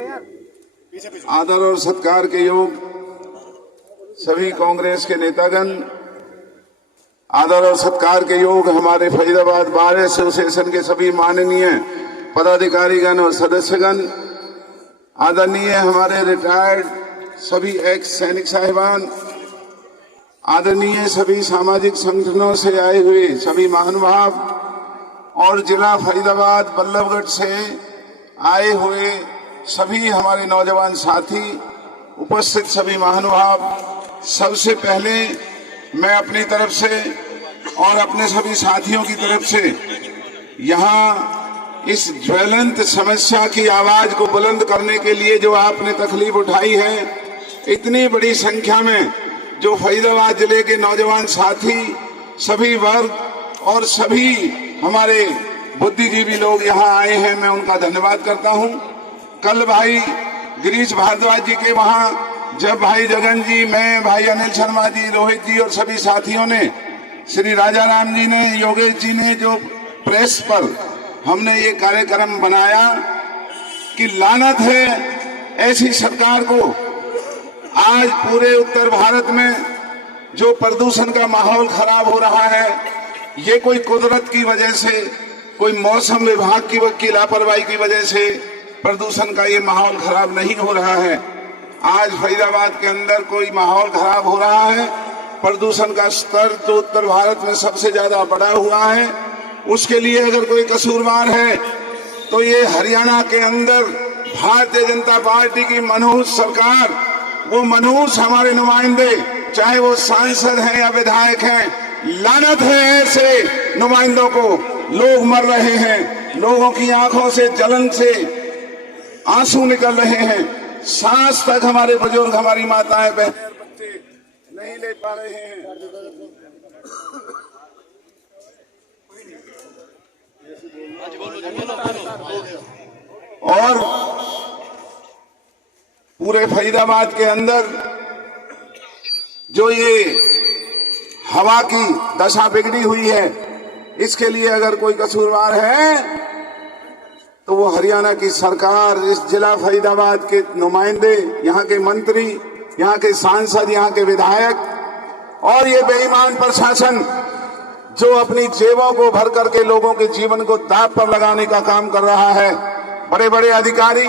आदर और सत्कार के योग सभी कांग्रेस के नेतागण, आदर और सत्कार के योग हमारे फरीदाबाद बार एसोसिएशन के सभी माननीय पदाधिकारीगण और सदस्यगण, आदरणीय हमारे रिटायर्ड सभी एक्स सैनिक साहिबान, आदरणीय सभी सामाजिक संगठनों से आए हुए सभी महानुभाव और जिला फरीदाबाद बल्लभगढ़ से आए हुए सभी हमारे नौजवान साथी, उपस्थित सभी महानुभाव, सबसे पहले मैं अपनी तरफ से और अपने सभी साथियों की तरफ से यहाँ इस ज्वलंत समस्या की आवाज को बुलंद करने के लिए जो आपने तकलीफ उठाई है, इतनी बड़ी संख्या में जो फरीदाबाद जिले के नौजवान साथी, सभी वर्ग और सभी हमारे बुद्धिजीवी लोग यहाँ आए हैं, मैं उनका धन्यवाद करता हूँ। कल भाई गिरीश भारद्वाज जी के वहाँ जब भाई जगन जी, मैं, भाई अनिल शर्मा जी, रोहित जी और सभी साथियों ने, श्री राजा राम जी ने, योगेश जी ने जो प्रेस पर हमने ये कार्यक्रम बनाया कि लानत है ऐसी सरकार को। आज पूरे उत्तर भारत में जो प्रदूषण का माहौल खराब हो रहा है, ये कोई कुदरत की वजह से, कोई मौसम विभाग की लापरवाही की वजह से प्रदूषण का ये माहौल खराब नहीं हो रहा है। आज फरीदाबाद के अंदर कोई माहौल खराब हो रहा है। प्रदूषण का स्तर जो उत्तर भारत में सबसे ज्यादा बढ़ा हुआ है, उसके लिए अगर कोई कसूरवार है तो ये हरियाणा के अंदर भारतीय जनता पार्टी की मनहूस सरकार, वो मनहूस हमारे नुमाइंदे, चाहे वो सांसद हैं या विधायक हैं, लानत है ऐसे नुमाइंदों को। लोग मर रहे हैं, लोगों की आंखों से जलन से आंसू निकल रहे हैं, सांस तक हमारे बुजुर्ग, हमारी माताएं, बहन, बच्चे नहीं ले पा रहे हैं। और पूरे फरीदाबाद के अंदर जो ये हवा की दशा बिगड़ी हुई है, इसके लिए अगर कोई कसूरवार है तो वो हरियाणा की सरकार, इस जिला फरीदाबाद के नुमाइंदे, यहाँ के मंत्री, यहाँ के सांसद, यहाँ के विधायक और ये बेईमान प्रशासन जो अपनी जेबों को भर करके लोगों के जीवन को दांव पर लगाने का काम कर रहा है। बड़े बड़े अधिकारी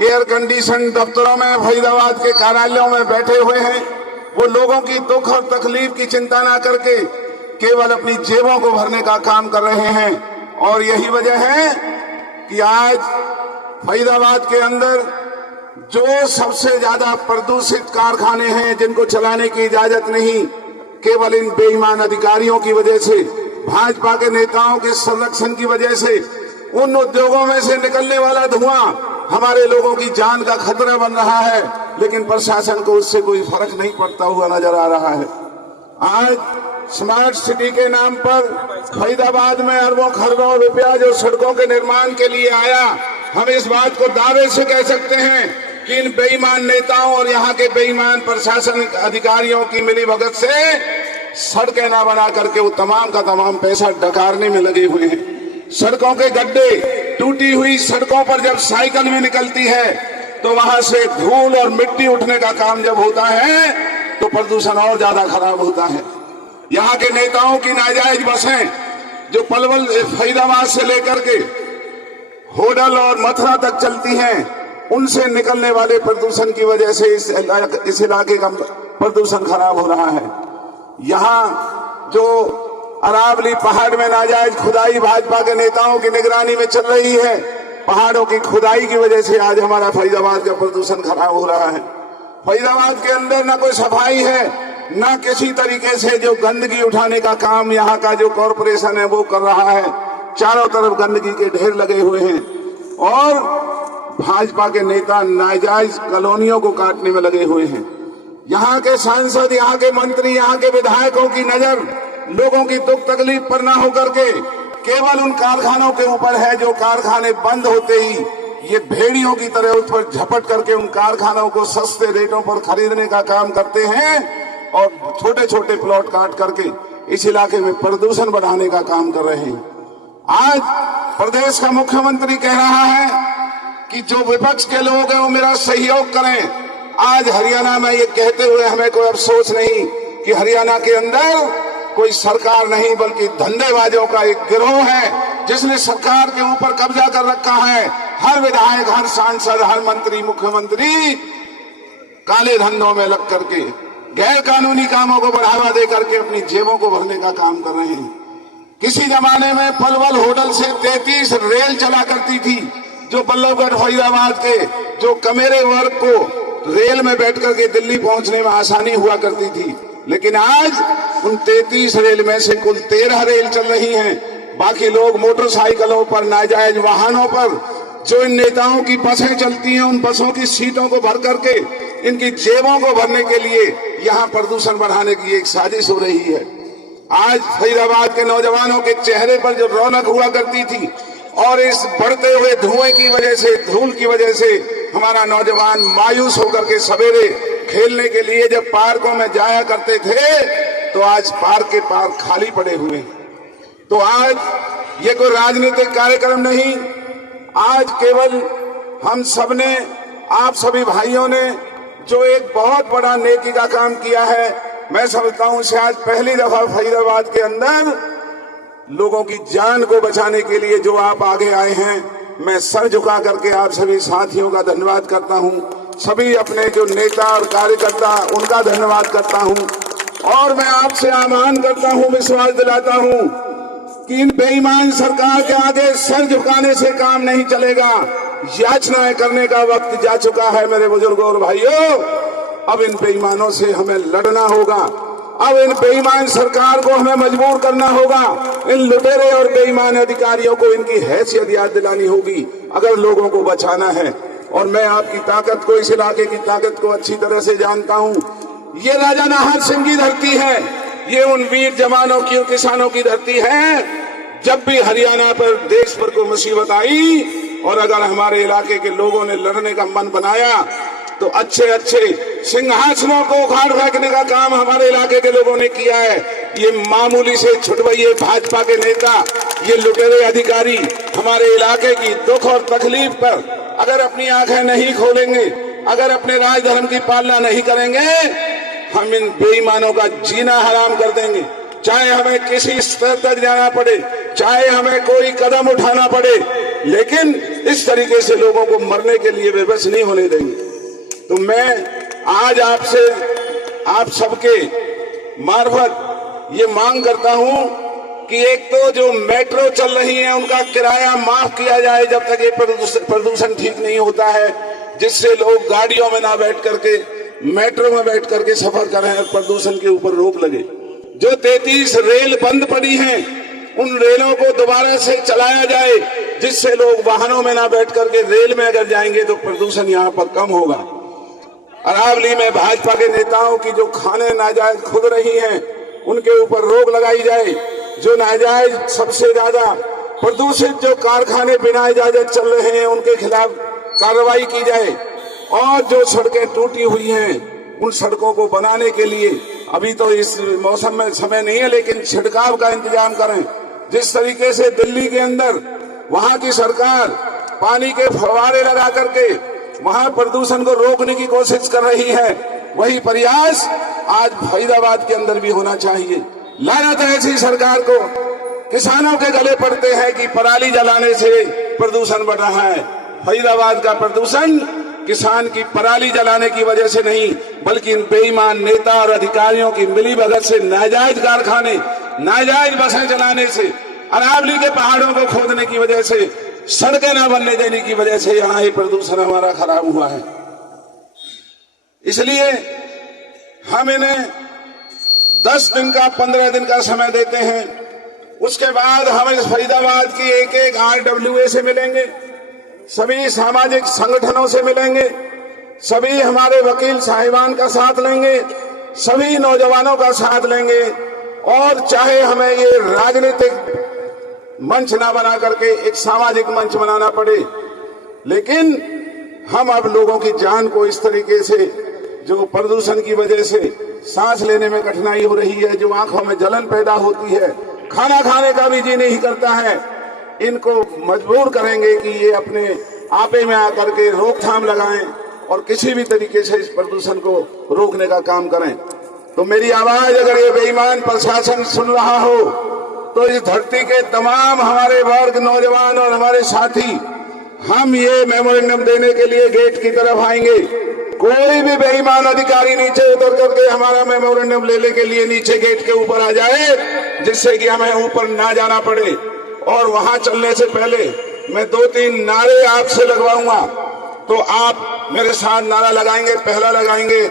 एयर कंडीशन दफ्तरों में, फरीदाबाद के कार्यालयों में बैठे हुए हैं, वो लोगों की दुख और तकलीफ की चिंता ना करके केवल अपनी जेबों को भरने का काम कर रहे हैं। और यही वजह है कि आज फरीदाबाद के अंदर जो सबसे ज्यादा प्रदूषित कारखाने हैं, जिनको चलाने की इजाजत नहीं, केवल इन बेईमान अधिकारियों की वजह से, भाजपा के नेताओं के संरक्षण की वजह से, उन उद्योगों में से निकलने वाला धुआं हमारे लोगों की जान का खतरा बन रहा है, लेकिन प्रशासन को उससे कोई फर्क नहीं पड़ता हुआ नजर आ रहा है। आज स्मार्ट सिटी के नाम पर फरीदाबाद में अरबों खरबों रुपया जो सड़कों के निर्माण के लिए आया, हम इस बात को दावे से कह सकते हैं कि इन बेईमान नेताओं और यहाँ के बेईमान प्रशासनिक अधिकारियों की मिलीभगत से सड़कें ना बना करके वो तमाम का तमाम पैसा डकारने में लगे हुए हैं। सड़कों के गड्ढे, टूटी हुई सड़कों पर जब साइकिल में निकलती है तो वहां से धूल और मिट्टी उठने का काम जब होता है तो प्रदूषण और ज्यादा खराब होता है। यहाँ के नेताओं की नाजायज बसें जो पलवल फरीदाबाद से लेकर के होडल और मथुरा तक चलती हैं, उनसे निकलने वाले प्रदूषण की वजह से इस इलाके का प्रदूषण खराब हो रहा है। यहाँ जो अरावली पहाड़ में नाजायज खुदाई भाजपा के नेताओं की निगरानी में चल रही है, पहाड़ों की खुदाई की वजह से आज हमारा फरीदाबाद का प्रदूषण खराब हो रहा है। फरीदाबाद के अंदर ना कोई सफाई है, ना किसी तरीके से जो गंदगी उठाने का काम यहाँ का जो कॉरपोरेशन है वो कर रहा है। चारों तरफ गंदगी के ढेर लगे हुए हैं और भाजपा के नेता नाजायज कॉलोनियों को काटने में लगे हुए हैं। यहाँ के सांसद, यहाँ के मंत्री, यहाँ के विधायकों की नजर लोगों की दुख तकलीफ पर ना होकर के केवल उन कारखानों के ऊपर है जो कारखाने बंद होते ही ये भेड़ियों की तरह उस पर झपट करके उन कारखानों को सस्ते रेटों पर खरीदने का काम करते हैं और छोटे छोटे प्लॉट काट करके इस इलाके में प्रदूषण बढ़ाने का काम कर रहे हैं। आज प्रदेश का मुख्यमंत्री कह रहा है कि जो विपक्ष के लोग हैं वो मेरा सहयोग करें। आज हरियाणा में ये कहते हुए हमें कोई अफसोस नहीं कि हरियाणा के अंदर कोई सरकार नहीं बल्कि धंधेबाजों का एक गिरोह है जिसने सरकार के ऊपर कब्जा कर रखा है। हर विधायक, हर सांसद, हर मंत्री, मुख्यमंत्री काले धंधों में लग करके, गैर कानूनी कामों को बढ़ावा दे करके अपनी जेबों को भरने का काम कर रहे हैं। किसी जमाने में पलवल होटल से 33 रेल चला करती थी, जो बल्लभगढ़ फरीदाबाद के जो कमेरे वर्ग को रेल में बैठ करके दिल्ली पहुंचने में आसानी हुआ करती थी। लेकिन आज उन 33 रेल में से कुल 13 रेल चल रही हैं। बाकी लोग मोटरसाइकिलों पर, नाजायज वाहनों पर, जो इन नेताओं की बसें चलती हैं, उन बसों की सीटों को भर करके इनकी जेबों को भरने के लिए यहाँ प्रदूषण बढ़ाने की एक साजिश हो रही है। आज फरीदाबाद के नौजवानों के चेहरे पर जो रौनक हुआ करती थी और इस बढ़ते हुए धुएं की वजह से, धूल की वजह से हमारा नौजवान मायूस होकर के सवेरे खेलने के लिए जब पार्कों में जाया करते थे तो आज पार्क के पार्क खाली पड़े हुए हैं। तो आज ये कोई राजनीतिक कार्यक्रम नहीं, आज केवल हम सबने, आप सभी भाइयों ने जो एक बहुत बड़ा नेकी का काम किया है। मैं समझता हूं शायद पहली दफा फरीदाबाद के अंदर लोगों की जान को बचाने के लिए जो आप आगे आए हैं, मैं सर झुका करके आप सभी साथियों का धन्यवाद करता हूं। सभी अपने जो नेता और कार्यकर्ता, उनका धन्यवाद करता हूं। और मैं आपसे आह्वान करता हूं, विश्वास दिलाता हूं कि इन बेईमान सरकार के आगे सर झुकाने से काम नहीं चलेगा। याचनाएं करने का वक्त जा चुका है मेरे बुजुर्गों और भाइयों। अब इन बेईमानों से हमें लड़ना होगा। अब इन बेईमान सरकार को हमें मजबूर करना होगा। इन लुटेरे और बेईमान अधिकारियों को इनकी हैसियत याद दिलानी होगी अगर लोगों को बचाना है। और मैं आपकी ताकत को, इस इलाके की ताकत को अच्छी तरह से जानता हूं। ये राजा नाहर सिंह की धरती है, ये उन वीर जवानों की और किसानों की धरती है। जब भी हरियाणा पर, देश पर कोई मुसीबत आई और अगर हमारे इलाके के लोगों ने लड़ने का मन बनाया तो अच्छे अच्छे सिंहासनों को उखाड़ फेंकने का काम हमारे इलाके के लोगों ने किया है। ये मामूली से छुटवैये भाजपा के नेता, ये लुटेरे अधिकारी हमारे इलाके की दुख और तकलीफ पर अगर अपनी आंखें नहीं खोलेंगे, अगर अपने राज धर्म की पालना नहीं करेंगे, हम इन बेईमानों का जीना हराम कर देंगे। चाहे हमें किसी स्तर तक जाना पड़े, चाहे हमें कोई कदम उठाना पड़े, लेकिन इस तरीके से लोगों को मरने के लिए विवश नहीं होने देंगे। तो मैं आज आपसे, आप सबके मार्फत ये मांग करता हूं कि एक तो जो मेट्रो चल रही है उनका किराया माफ किया जाए जब तक ये प्रदूषण ठीक नहीं होता है, जिससे लोग गाड़ियों में ना बैठ करके मेट्रो में बैठ करके सफर करें और प्रदूषण के ऊपर रोक लगे। जो 33 रेल बंद पड़ी हैं उन रेलों को दोबारा से चलाया जाए, जिससे लोग वाहनों में ना बैठ करके रेल में अगर जाएंगे तो प्रदूषण यहाँ पर कम होगा। अरावली में भाजपा के नेताओं की जो खाने नाजायज खुद रही हैं उनके ऊपर रोक लगाई जाए। जो नाजायज सबसे ज्यादा प्रदूषित जो कारखाने बिना इजाजत चल रहे हैं उनके खिलाफ कार्रवाई की जाए। और जो सड़कें टूटी हुई हैं उन सड़कों को बनाने के लिए अभी तो इस मौसम में समय नहीं है, लेकिन छिड़काव का इंतजाम करें। जिस तरीके से दिल्ली के अंदर वहां की सरकार पानी के फव्वारे लगा करके वहां प्रदूषण को रोकने की कोशिश कर रही है, वही प्रयास आज फरीदाबाद के अंदर भी होना चाहिए। लानत है ऐसी सरकार को। किसानों के गले पड़ते हैं कि पराली जलाने से प्रदूषण बढ़ रहा है। फरीदाबाद का प्रदूषण किसान की पराली जलाने की वजह से नहीं, बल्कि इन बेईमान नेता और अधिकारियों की मिलीभगत से, नाजायज कारखाने, नाजायज बसें चलाने से, अरावली के पहाड़ों को खोदने की वजह से, सड़कें न बनने देने की वजह से यहाँ ही प्रदूषण हमारा खराब हुआ है। इसलिए हम इन्हें 10 दिन का, 15 दिन का समय देते हैं। उसके बाद हम इस फरीदाबाद की एक RWA से मिलेंगे, सभी सामाजिक संगठनों से मिलेंगे, सभी हमारे वकील साहिबान का साथ लेंगे, सभी नौजवानों का साथ लेंगे। और चाहे हमें ये राजनीतिक मंच ना बना करके एक सामाजिक मंच बनाना पड़े, लेकिन हम अब लोगों की जान को इस तरीके से, जो प्रदूषण की वजह से सांस लेने में कठिनाई हो रही है, जो आंखों में जलन पैदा होती है, खाना खाने का भी जी नहीं करता है, इनको मजबूर करेंगे कि ये अपने आपे में आकर के रोकथाम लगाएं और किसी भी तरीके से इस प्रदूषण को रोकने का काम करें। तो मेरी आवाज अगर ये बेईमान प्रशासन सुन रहा हो तो इस धरती के तमाम हमारे वर्ग, नौजवान और हमारे साथी हम ये मेमोरेंडम देने के लिए गेट की तरफ आएंगे। कोई भी बेईमान अधिकारी नीचे उतर करके हमारा मेमोरेंडम लेने के लिए नीचे गेट के ऊपर आ जाए, जिससे कि हमें ऊपर ना जाना पड़े। और वहां चलने से पहले मैं 2-3 नारे आपसे लगवाऊंगा, तो आप मेरे साथ नारा लगाएंगे। पहला लगाएंगे,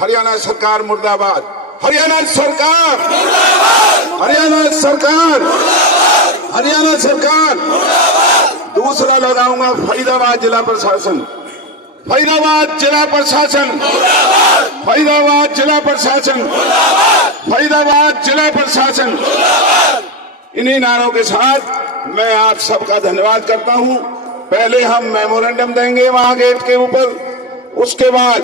हरियाणा सरकार मुर्दाबाद, हरियाणा सरकार मुर्दाबाद, हरियाणा सरकार मुर्दाबाद, हरियाणा सरकार मुर्दाबाद। दूसरा लगाऊंगा, फरीदाबाद जिला प्रशासन, फरीदाबाद जिला प्रशासन मुर्दाबाद, फरीदाबाद जिला प्रशासन मुर्दाबाद, फरीदाबाद जिला प्रशासन मुर्दाबाद। इन्हीं नारों के साथ मैं आप सबका धन्यवाद करता हूं। पहले हम मेमोरेंडम देंगे वहां गेट के ऊपर, उसके बाद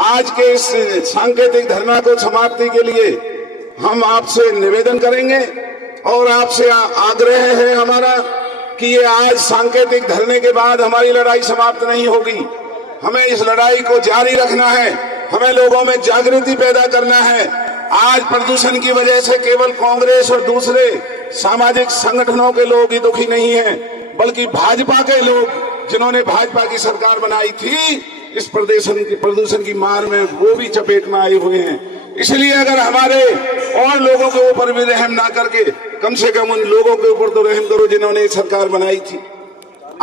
आज के इस सांकेतिक धरना को समाप्ति के लिए हम आपसे निवेदन करेंगे और आपसे आग्रह है हमारा कि ये आज सांकेतिक धरने के बाद हमारी लड़ाई समाप्त नहीं होगी। हमें इस लड़ाई को जारी रखना है, हमें लोगों में जागृति पैदा करना है। आज प्रदूषण की वजह से केवल कांग्रेस और दूसरे सामाजिक संगठनों के लोग ही दुखी नहीं हैं, बल्कि भाजपा के लोग जिन्होंने भाजपा की सरकार बनाई थी, इस प्रदूषण की मार में वो भी चपेट में आए हुए हैं। इसलिए अगर हमारे और लोगों के ऊपर भी रहम ना करके कम से कम उन लोगों के ऊपर तो रहम करो जिन्होंने सरकार बनाई थी।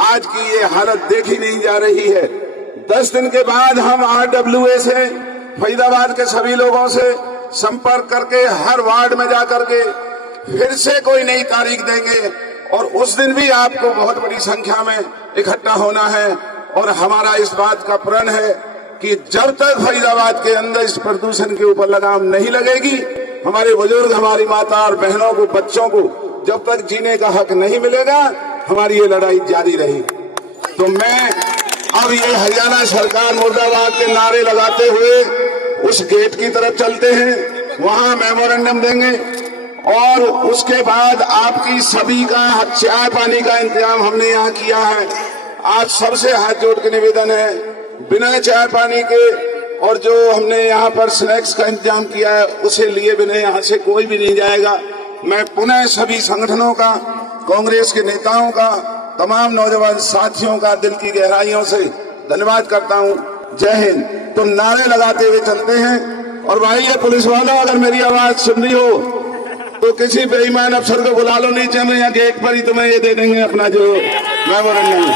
आज की ये हालत देखी नहीं जा रही है। 10 दिन के बाद हम RWA से, फरीदाबाद के सभी लोगों से संपर्क करके हर वार्ड में जाकर के फिर से कोई नई तारीख देंगे और उस दिन भी आपको बहुत बड़ी संख्या में इकट्ठा होना है। और हमारा इस बात का प्रण है कि जब तक फरीदाबाद के अंदर इस प्रदूषण के ऊपर लगाम नहीं लगेगी, हमारे बुजुर्ग, हमारी माता और बहनों को, बच्चों को जब तक जीने का हक नहीं मिलेगा, हमारी ये लड़ाई जारी रहेगी। तो मैं अब ये हरियाणा सरकार मुर्दाबाद के नारे लगाते हुए उस गेट की तरफ चलते हैं, वहां मेमोरेंडम देंगे और उसके बाद आपकी सभी का चाय पानी का इंतजाम हमने यहाँ किया है। आज सबसे हाथ जोड़ के निवेदन है, बिना चाय पानी के और जो हमने यहाँ पर स्नैक्स का इंतजाम किया है उसे लिए बिना यहाँ से कोई भी नहीं जाएगा। मैं पुनः सभी संगठनों का, कांग्रेस के नेताओं का, तमाम नौजवान साथियों का दिल की गहराइयों से धन्यवाद करता हूँ। जय हिंद। तो नारे लगाते हुए चलते हैं। और भाई ये पुलिस वालों, अगर मेरी आवाज सुन रही हो तो किसी बेईमान अफसर को बुला लो नीचे में, या गेट पर ही तुम्हें ये दे देंगे अपना जो मेमोरेंडम।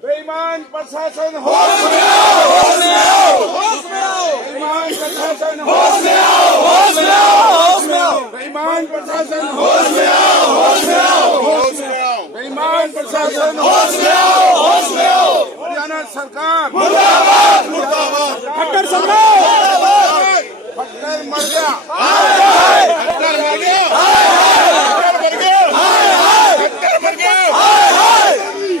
बेईमान प्रशासन होश में आओ, होश में आओ, होश में आओ। बेईमान प्रशासन होश में आओ, होश में आओ, होश में आओ। बेईमान प्रशासन होश में आओ, होश में आओ, होश में आओ। बेईमान प्रशासन होश में आओ, होश में आओ। हरियाणा सरकार मुर्दाबाद, मुर्दाबाद। खट्टर सरकार मुर्दाबाद। खट्टर मर गया, खट्टर मर गया, खट्टर मर गया, खट्टर मर गया।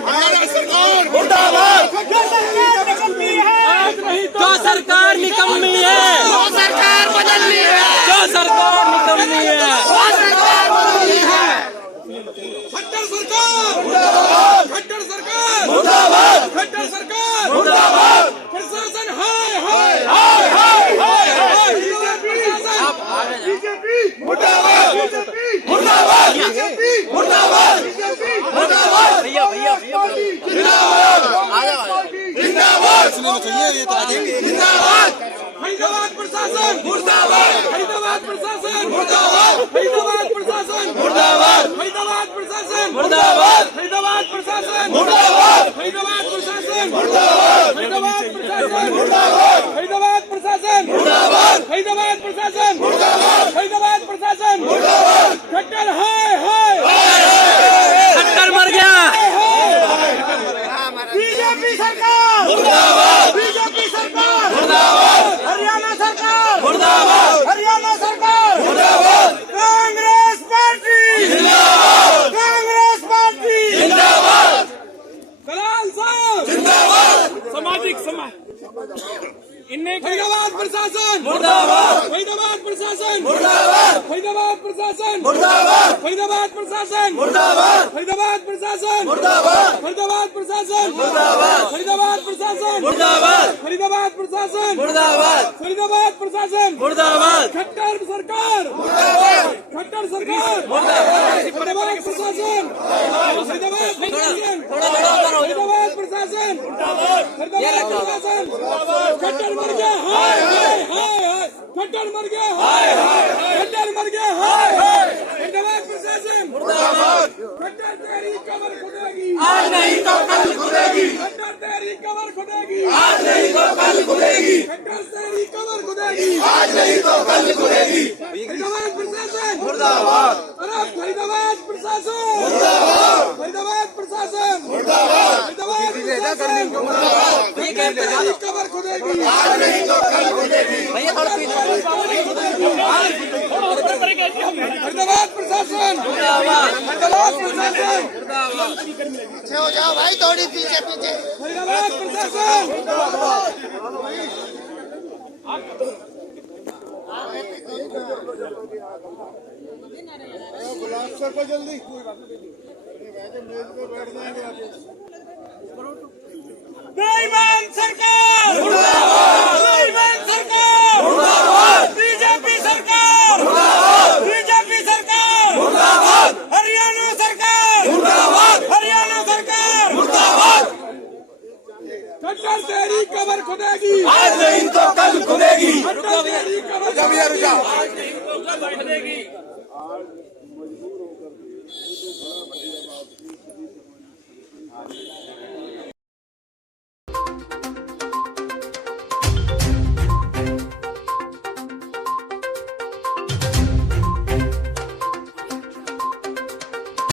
हरियाणा सरकार मुर्दाबाद। जो सरकार निकम्मी है, जो सरकार बदलनी है, जो सरकार निकम्मी है, वो सरकार बदलनी है। खट्टर सरकार मुर्दाबाद, खट्टर सरकार मुर्दाबाद, खट्टर सरकार मुर्दाबाद। प्रशासन हाय हाय हाय चाहिए ये तो आ जाएंगे। जिंदाबाद फरीदाबाद प्रशासन मुर्दाबाद, फरीदाबाद प्रशासन मुर्दाबाद, फरीदाबाद प्रशासन मुर्दाबाद, फरीदाबाद प्रशासन मुर्दाबाद, फरीदाबाद प्रशासन मुर्दाबाद, फरीदाबाद प्रशासन मुर्दाबाद, फरीदाबाद प्रशासन मुर्दाबाद, फरीदाबाद प्रशासन मुर्दाबाद, फरीदाबाद प्रशासन मुर्दाबाद, फरीदाबाद प्रशासन मुर्दाबाद। खट्टर हाय हाय खट्टर मर गया। बीजेपी सरकार मुर्दाबाद, बीजेपी सरकार मुर्दाबाद, हरियाणा सरकार मुर्दाबाद, हरियाणा सरकार मुर्दाबाद, कांग्रेस पार्टी जिंदाबाद, कांग्रेस पार्टी जिंदाबाद, दलाल साहब जिंदाबाद, सामाजिक समाज फरीदाबाद प्रशासन मुर्दाबाद, फरीदाबाद प्रशासन मुर्दाबाद, फरीदाबाद प्रशासन मुर्दाबाद, फरीदाबाद प्रशासन मुर्दाबाद, फरीदाबाद प्रशासन मुर्दाबाद, फरीदाबाद प्रशासन मुर्दाबाद, फरीदाबाद प्रशासन मुर्दाबाद, फरीदाबाद प्रशासन मुर्दाबाद, फरीदाबाद प्रशासन मुर्दाबाद। खट्टर सरकार मुर्दाबाद, खट्टर सरकार मुर्दाबाद, फरीदाबाद प्रशासन फरीदाबाद प्रशासन फरीदाबाद प्रशासन फरीदाबाद प्रशासन। खट्टर मर गया हाय हाय हाय हाय, खट्टर मर गया हाय हाय, खट्टर मर गया हाय हाय। फरीदाबाद प्रशासन मुर्दाबाद, खट्टर तेरी कमर खुदेगी आज नहीं तो कल खुदेगी, खट्टर तेरी कमर खुदेगी आज नहीं तो कल खुदेगी, खट्टर तेरी कमर खुदेगी आज नहीं तो कल खुदेगी। फरीदाबाद प्रशासन मुर्दाबाद, अरे फरीदाबाद प्रशासन मुर्दाबाद, फरीदाबाद प्रशासन मुर्दाबाद, फरीदाबाद प्रशासन मुर्दाबाद, खट्टर तेरी कमर खुदेगी आज नहीं तो कल खुदेगी। फरीदाबाद प्रशासन फरीदाबाद प्रशासन पीछे हो जाओ भाई, थोड़ी पीछे पीछे। फरीदाबाद प्रशासन जल्दी बेईमान सरकार मुर्दाबाद, बेईमान सरकार मुर्दाबाद, बीजेपी सरकार मुर्दाबाद, बीजेपी सरकार मुर्दाबाद, हरियाणा सरकार मुर्दाबाद, हरियाणा सरकार मुर्दाबाद। खट्टर तेरी कमर खुदेगी आज नहीं तो कल खुदेगी, खट्टर तेरी कमर खुदेगी आज नहीं तो कल खुदेगी। आज मजबूर होकर